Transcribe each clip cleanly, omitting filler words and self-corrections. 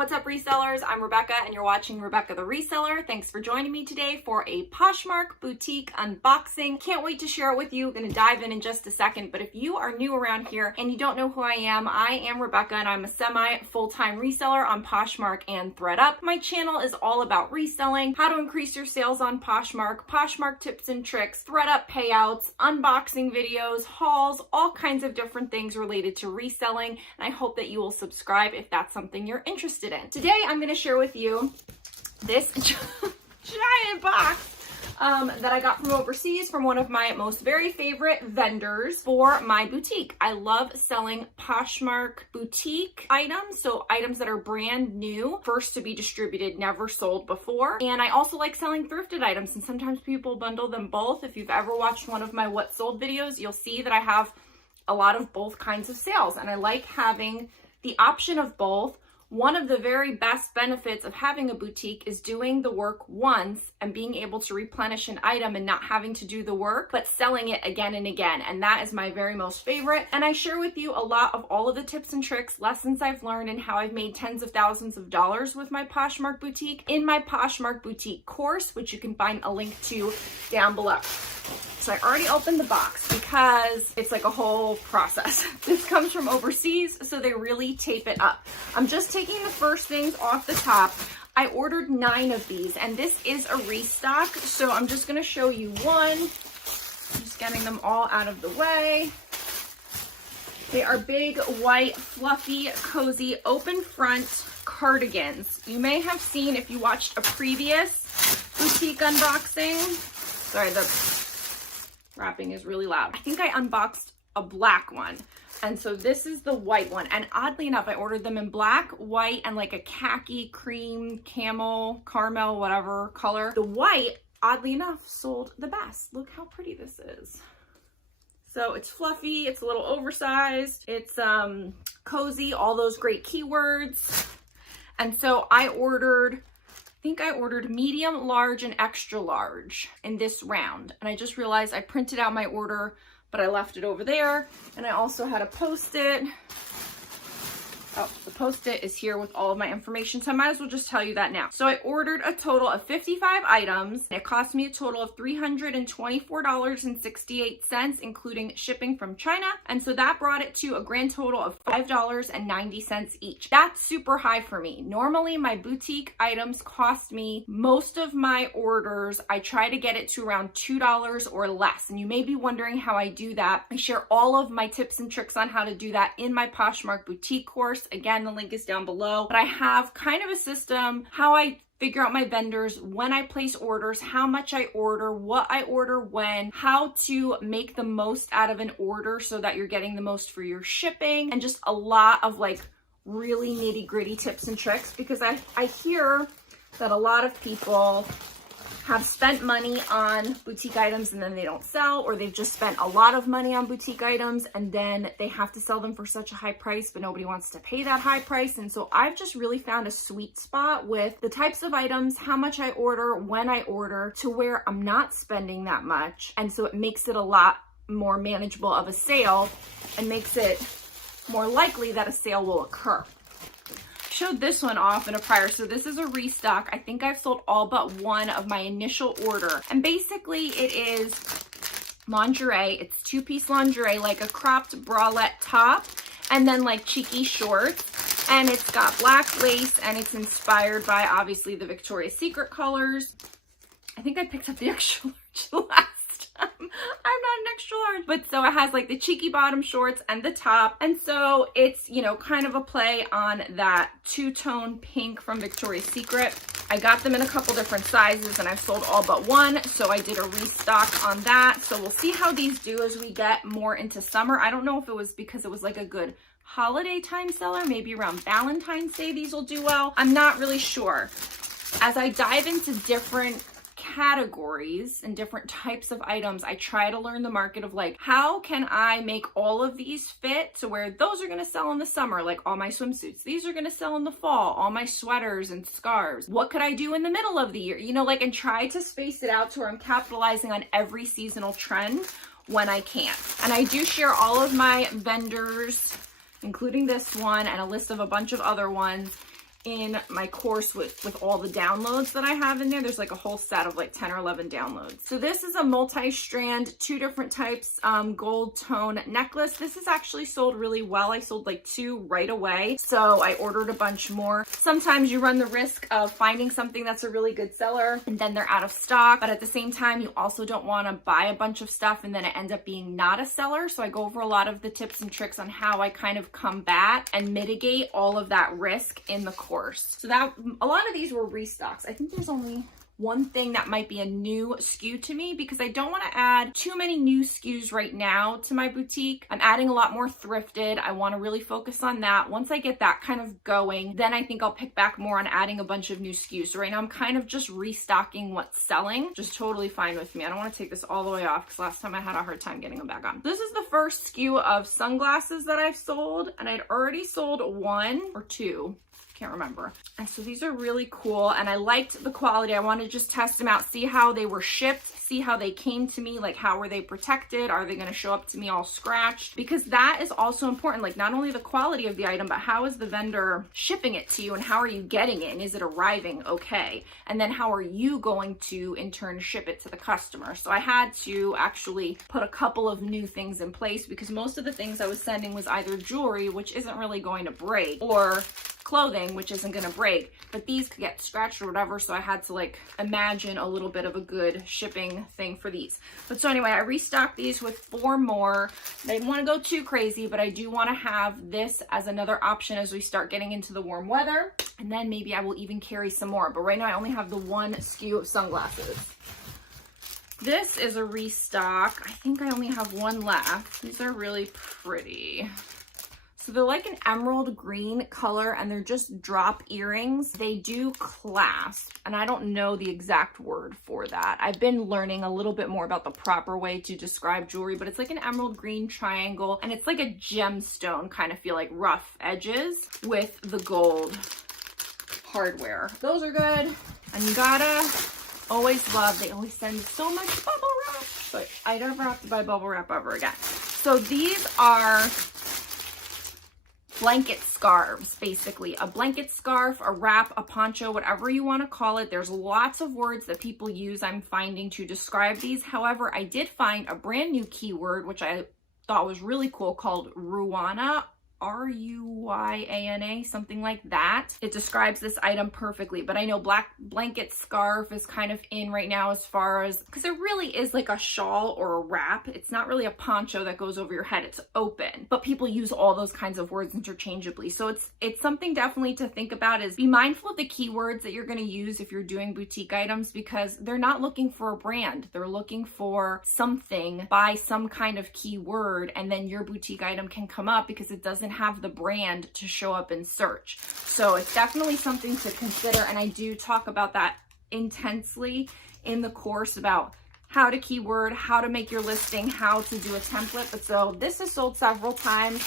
What's up, resellers? I'm Rebecca and you're watching Rebecca the Reseller. Thanks for joining me today for a Poshmark boutique unboxing. Can't wait to share it with you. Gonna dive in just a second, but if you are new around here and you don't know who I am Rebecca and I'm a semi-full-time reseller on Poshmark and ThredUp. My channel is all about reselling, how to increase your sales on Poshmark, Poshmark tips and tricks, ThredUp payouts, unboxing videos, hauls, all kinds of different things related to reselling, and I hope that you will subscribe if that's something you're interested in. Today, I'm going to share with you this giant box that I got from overseas from one of my most very favorite vendors for my boutique. I love selling Poshmark boutique items, so items that are brand new, first to be distributed, never sold before. And I also like selling thrifted items, and sometimes people bundle them both. If you've ever watched one of my What Sold videos, you'll see that I have a lot of both kinds of sales, and I like having the option of both. One of the very best benefits of having a boutique is doing the work once and being able to replenish an item and not having to do the work, but selling it again and again. And that is my very most favorite. And I share with you a lot of all of the tips and tricks, lessons I've learned, and how I've made tens of thousands of dollars with my Poshmark boutique in my Poshmark boutique course, which you can find a link to down below. So I already opened the box because it's like a whole process. This comes from overseas, so they really tape it up. I'm just taking the first things off the top. I ordered 9 of these, and this is a restock, so I'm just gonna show you one. I'm just getting them all out of the way. They are big, white, fluffy, cozy, open front cardigans. You may have seen, if you watched a previous boutique unboxing, sorry, the wrapping is really loud. I think I unboxed a black one. And so this is the white one. And oddly enough, I ordered them in black, white, and like a khaki, cream, camel, caramel, whatever color. The white, oddly enough, sold the best. Look how pretty this is. So it's fluffy, it's a little oversized, it's cozy, all those great keywords. And so I think I ordered medium, large, and extra large in this round. And I just realized I printed out my order, but I left it over there. And I also had a Post-it. Oh, the Post-it is here with all of my information, so I might as well just tell you that now. So I ordered a total of 55 items. It cost me a total of $324.68, including shipping from China. And so that brought it to a grand total of $5.90 each. That's super high for me. Normally, my boutique items cost me, most of my orders, I try to get it to around $2 or less. And you may be wondering how I do that. I share all of my tips and tricks on how to do that in my Poshmark boutique course. Again, the link is down below, but I have kind of a system, how I figure out my vendors, when I place orders, how much I order, what I order when, how to make the most out of an order so that you're getting the most for your shipping, and just a lot of like really nitty gritty tips and tricks, because I hear that a lot of people have spent money on boutique items and then they don't sell, or they've just spent a lot of money on boutique items and then they have to sell them for such a high price, but nobody wants to pay that high price. And so I've just really found a sweet spot with the types of items, how much I order, when I order, to where I'm not spending that much. And so it makes it a lot more manageable of a sale and makes it more likely that a sale will occur. Showed this one off in a prior, so this is a restock. I think I've sold all but one of my initial order, and basically it is lingerie. It's 2-piece lingerie, like a cropped bralette top and then like cheeky shorts, and it's got black lace and it's inspired by obviously the Victoria's Secret colors. I think I picked up the extra large last time. I'm not an extra large, but so it has like the cheeky bottom shorts and the top, and so it's, you know, kind of a play on that two-tone pink from Victoria's Secret. I got them in a couple different sizes and I've sold all but one, so I did a restock on that. So we'll see how these do as we get more into summer. I don't know if it was because it was like a good holiday time seller, maybe around Valentine's Day these will do well. I'm not really sure. As I dive into different categories and different types of items, I try to learn the market of like, how can I make all of these fit to where those are going to sell in the summer, like all my swimsuits, these are going to sell in the fall, all my sweaters and scarves. What could I do in the middle of the year, you know, like, and try to space it out to where I'm capitalizing on every seasonal trend when I can. And I do share all of my vendors, including this one and a list of a bunch of other ones, in my course with all the downloads that I have in there. There's like a whole set of like 10 or 11 downloads. So this is a multi-strand, 2 different types, gold tone necklace. This is actually sold really well. I sold like 2 right away. So I ordered a bunch more. Sometimes you run the risk of finding something that's a really good seller and then they're out of stock. But at the same time, you also don't want to buy a bunch of stuff and then it ends up being not a seller. So I go over a lot of the tips and tricks on how I kind of combat and mitigate all of that risk in the course. So that a lot of these were restocks. I think there's only one thing that might be a new SKU to me because I don't want to add too many new SKUs right now to my boutique. I'm adding a lot more thrifted. I want to really focus on that. Once I get that kind of going, then I think I'll pick back more on adding a bunch of new SKUs. So right now I'm kind of just restocking what's selling, just totally fine with me. I don't want to take this all the way off because last time I had a hard time getting them back on. This is the first SKU of sunglasses that I've sold, and I'd already sold 1 or 2. Can't remember. And so these are really cool and I liked the quality. I wanted to just test them out, see how they were shipped, see how they came to me, like how were they protected? Are they going to show up to me all scratched? Because that is also important, like not only the quality of the item, but how is the vendor shipping it to you and how are you getting it and is it arriving okay? And then how are you going to in turn ship it to the customer? So I had to actually put a couple of new things in place because most of the things I was sending was either jewelry, which isn't really going to break, or clothing, which isn't going to break, but these could get scratched or whatever. So I had to like imagine a little bit of a good shipping thing for these. But so anyway, I restocked these with 4 more. I didn't want to go too crazy, but I do want to have this as another option as we start getting into the warm weather. And then maybe I will even carry some more. But right now I only have the 1 SKU of sunglasses. This is a restock. I think I only have 1 left. These are really pretty. So they're like an emerald green color and they're just drop earrings. They do clasp, and I don't know the exact word for that. I've been learning a little bit more about the proper way to describe jewelry, but it's like an emerald green triangle and it's like a gemstone kind of feel, like rough edges with the gold hardware. Those are good. And you gotta always love, they always send so much bubble wrap, but I never have to buy bubble wrap ever again. So these are blanket scarves, basically. A blanket scarf, a wrap, a poncho, whatever you want to call it. There's lots of words that people use, I'm finding, to describe these. However, I did find a brand new keyword, which I thought was really cool, called Ruana. R-U-Y-A-N-A, something like that. It describes this item perfectly, but I know black blanket scarf is kind of in right now as far as, because it really is like a shawl or a wrap. It's not really a poncho that goes over your head, it's open, but people use all those kinds of words interchangeably. So it's something definitely to think about, is be mindful of the keywords that you're going to use if you're doing boutique items, because they're not looking for a brand. They're looking for something by some kind of keyword, and then your boutique item can come up because it doesn't have the brand to show up in search. So it's definitely something to consider, and I do talk about that intensely in the course about how to keyword, how to make your listing, how to do a template. But so this has sold several times.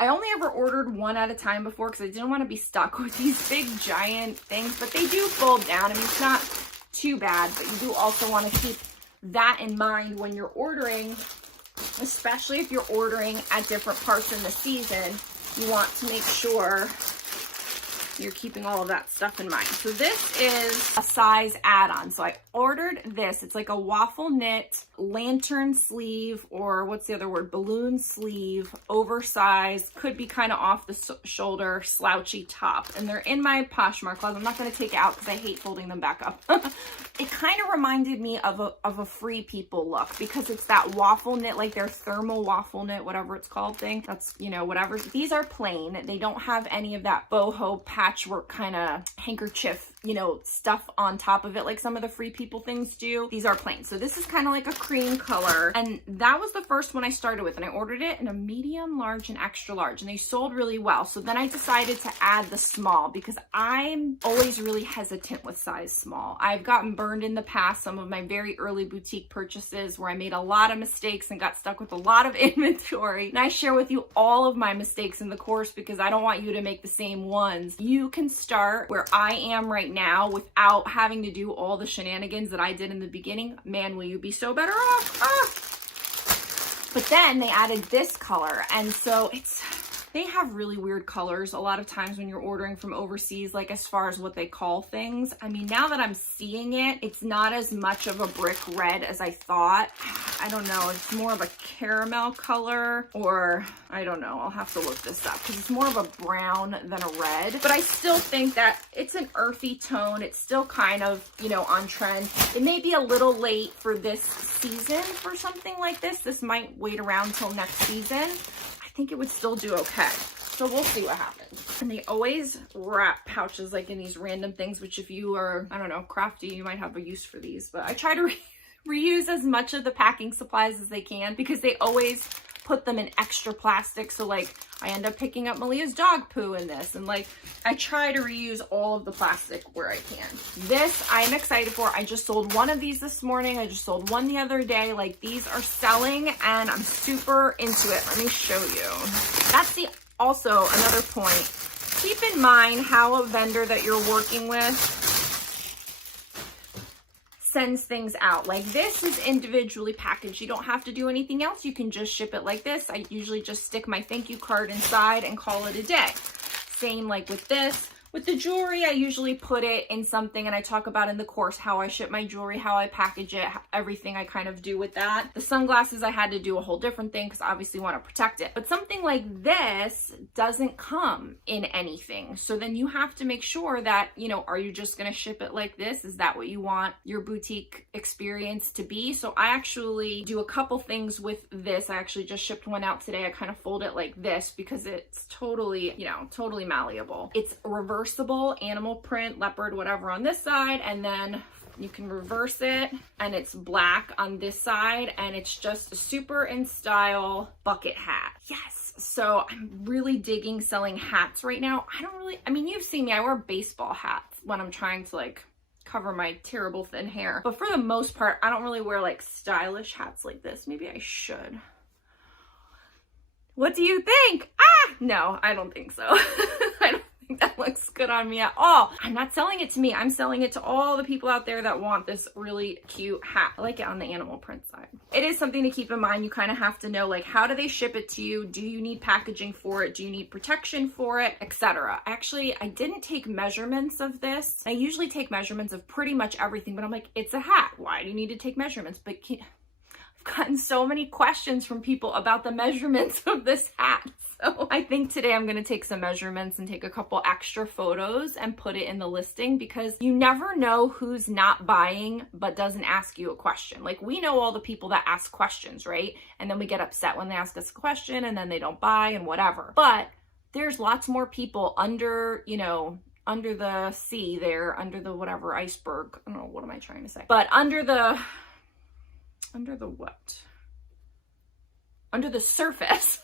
I only ever ordered 1 at a time before because I didn't want to be stuck with these big giant things, but they do fold down. I mean, it's not too bad, but you do also want to keep that in mind when you're ordering, especially if you're ordering at different parts in the season. You want to make sure you're keeping all of that stuff in mind. So this is a size add-on. So I ordered this. It's like a waffle knit lantern sleeve, or what's the other word? Balloon sleeve, oversized, could be kind of off the shoulder, slouchy top. And they're in my Poshmark closet. I'm not going to take it out because I hate folding them back up. It kind of reminded me of a Free People look, because it's that waffle knit, like their thermal waffle knit, whatever it's called thing. That's, you know, whatever. These are plain. They don't have any of that boho patchwork kind of handkerchief, you know, stuff on top of it like some of the Free People things do. These are plain. So this is kind of like a cream color, and that was the first one I started with, and I ordered it in a medium, large, and extra large, and they sold really well. So then I decided to add the small, because I'm always really hesitant with size small. I've gotten burned in the past, some of my very early boutique purchases where I made a lot of mistakes and got stuck with a lot of inventory, and I share with you all of my mistakes in the course because I don't want you to make the same ones. You can start where I am right now without having to do all the shenanigans that I did in the beginning. Man, will you be so better off? But then they added this color, and so they have really weird colors a lot of times when you're ordering from overseas, like as far as what they call things. I mean, now that I'm seeing it, it's not as much of a brick red as I thought. I don't know, it's more of a caramel color, or I don't know, I'll have to look this up because it's more of a brown than a red. But I still think that it's an earthy tone. It's still kind of, you know, on trend. It may be a little late for this season for something like this. This might wait around till next season. I think it would still do okay. So we'll see what happens. And they always wrap pouches like in these random things, which if you are, I don't know, crafty, you might have a use for these. But I try to reuse as much of the packing supplies as they can because they always put them in extra plastic. So like I end up picking up Malia's dog poo in this, and like I try to reuse all of the plastic where I can. This I'm excited for. I just sold one of these this morning. I just sold one the other day. Like these are selling and I'm super into it. Let me show you. That's also another point. Keep in mind how a vendor that you're working with sends things out. Like this is individually packaged. You don't have to do anything else. You can just ship it like this. I usually just stick my thank you card inside and call it a day. Same like with this. With the jewelry, I usually put it in something, and I talk about in the course how I ship my jewelry, how I package it, everything I kind of do with that. The sunglasses, I had to do a whole different thing because obviously want to protect it. But something like this doesn't come in anything. So then you have to make sure that, you know, are you just going to ship it like this? Is that what you want your boutique experience to be? So I actually do a couple things with this. I actually just shipped one out today. I kind of fold it like this because it's totally, you know, totally malleable. It's reversible animal print, leopard, whatever on this side, and then you can reverse it and it's black on this side, and it's just a super in style bucket hat. Yes. So I'm really digging selling hats right now. I mean, you've seen me, I wear baseball hats when I'm trying to like cover my terrible thin hair, but for the most part, I don't really wear like stylish hats like this. Maybe I should. What do you think? Ah, no, I don't think so. I don't think that looks good on me at all. I'm not selling it to me. I'm selling it to all the people out there that want this really cute hat. I like it on the animal print side. It is something to keep in mind. You kind of have to know, like, how do they ship it to you? Do you need packaging for it? Do you need protection for it, etc.? Actually, I didn't take measurements of this. I usually take measurements of pretty much everything, but I'm like, it's a hat. Why do you need to take measurements? But I've gotten so many questions from people about the measurements of this hat. So I think today I'm going to take some measurements and take a couple extra photos and put it in the listing, because you never know who's not buying but doesn't ask you a question. Like, we know all the people that ask questions, right? And then we get upset when they ask us a question and then they don't buy and whatever. But there's lots more people under, you know, under the sea there, under the whatever iceberg. I don't know, what am I trying to say? But under the what? Under the surface.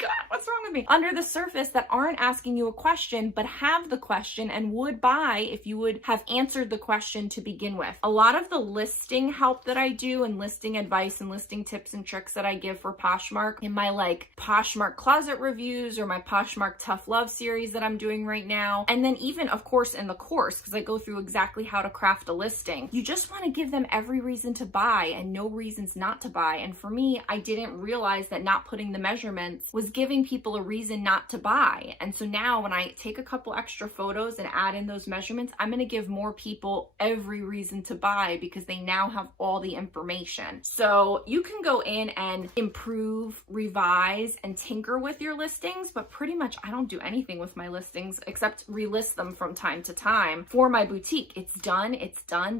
God, what's wrong with me? Under the surface that aren't asking you a question, but have the question and would buy if you would have answered the question to begin with. A lot of the listing help that I do and listing advice and listing tips and tricks that I give for Poshmark in my like Poshmark closet reviews or my Poshmark Tough Love series that I'm doing right now. And then even, of course, in the course, because I go through exactly how to craft a listing. You just want to give them every reason to buy and no reasons not to buy. And for me, I didn't realize that not putting the measurements was giving people a reason not to buy. And so now when I take a couple extra photos and add in those measurements, I'm going to give more people every reason to buy because they now have all the information. So you can go in and improve, revise, and tinker with your listings, but pretty much I don't do anything with my listings except relist them from time to time for my boutique. It's done,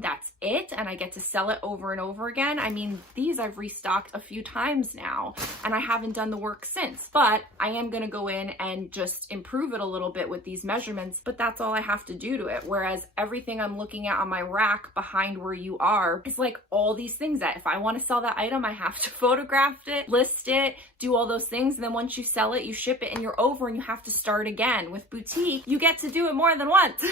that's it. And I get to sell it over and over again. I mean, these I've restocked a few times now and I haven't done the work since. But I am going to go in and just improve it a little bit with these measurements, but that's all I have to do to it. Whereas everything I'm looking at on my rack behind where you are is like all these things that if I want to sell that item, I have to photograph it, list it, do all those things. And then once you sell it, you ship it and you're over and you have to start again. With boutique, you get to do it more than once.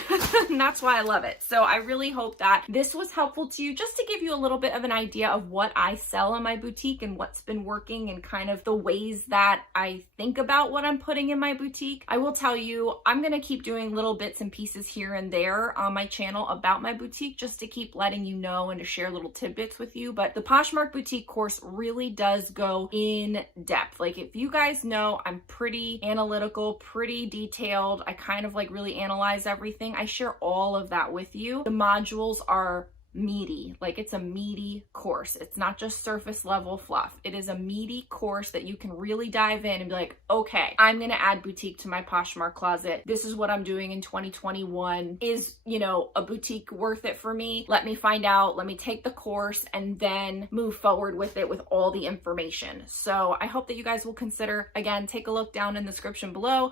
And that's why I love it. So I really hope that this was helpful to you, just to give you a little bit of an idea of what I sell in my boutique and what's been working and kind of the ways that I I think about what I'm putting in my boutique. I will tell you, I'm gonna keep doing little bits and pieces here and there on my channel about my boutique, just to keep letting you know and to share little tidbits with you. But the Poshmark boutique course really does go in depth. Like, if you guys know, I'm pretty analytical, pretty detailed. I kind of like really analyze everything. I share all of that with you. The modules are meaty. Like, it's a meaty course. It's not just surface level fluff. It is a meaty course that you can really dive in and be like, okay, I'm going to add boutique to my Poshmark closet. This is what I'm doing in 2021. Is, you know, a boutique worth it for me? Let me find out. Let me take the course and then move forward with it with all the information. So I hope that you guys will consider, again, take a look down in the description below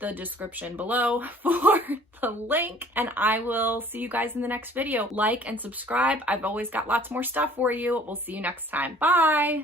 for the link, and I will see you guys in the next video. Like and subscribe. I've always got lots more stuff for you. We'll see you next time. Bye.